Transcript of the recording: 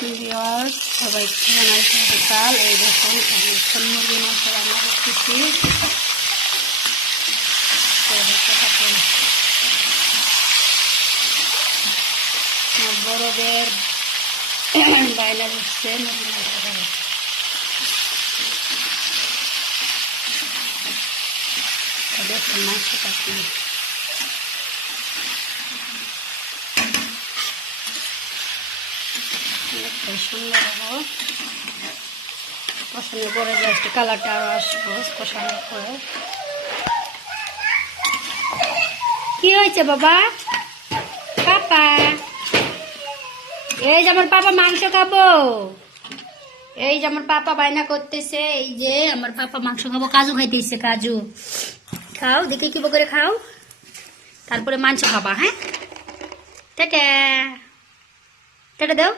Viewers সবাইকে জানাই সকাল। এই দেখুন আমি মুরগি মাংস রান্না করতেছি। আমার বড়দের বায়না দিচ্ছে মুরগি মাংস খাবে। দেখুন মাংসটা কি সুন্দর হবো। কষানোর পরে জাস্ট কালারটা আরো আসবো কষানোর পরে। কি হয়েছে বাবা? পাপা এই যে আমার পাপা মাংস খাবো। এই যে আমার পাপা বায়না করতেছে। এই যে আমার পাপা মাংস খাবো, কাজু খাইতেছে। কাজু খাও, দেখে কি করে খাও, তারপরে মাংস খাবা। হ্যাঁ, টাটা টাটা দাও।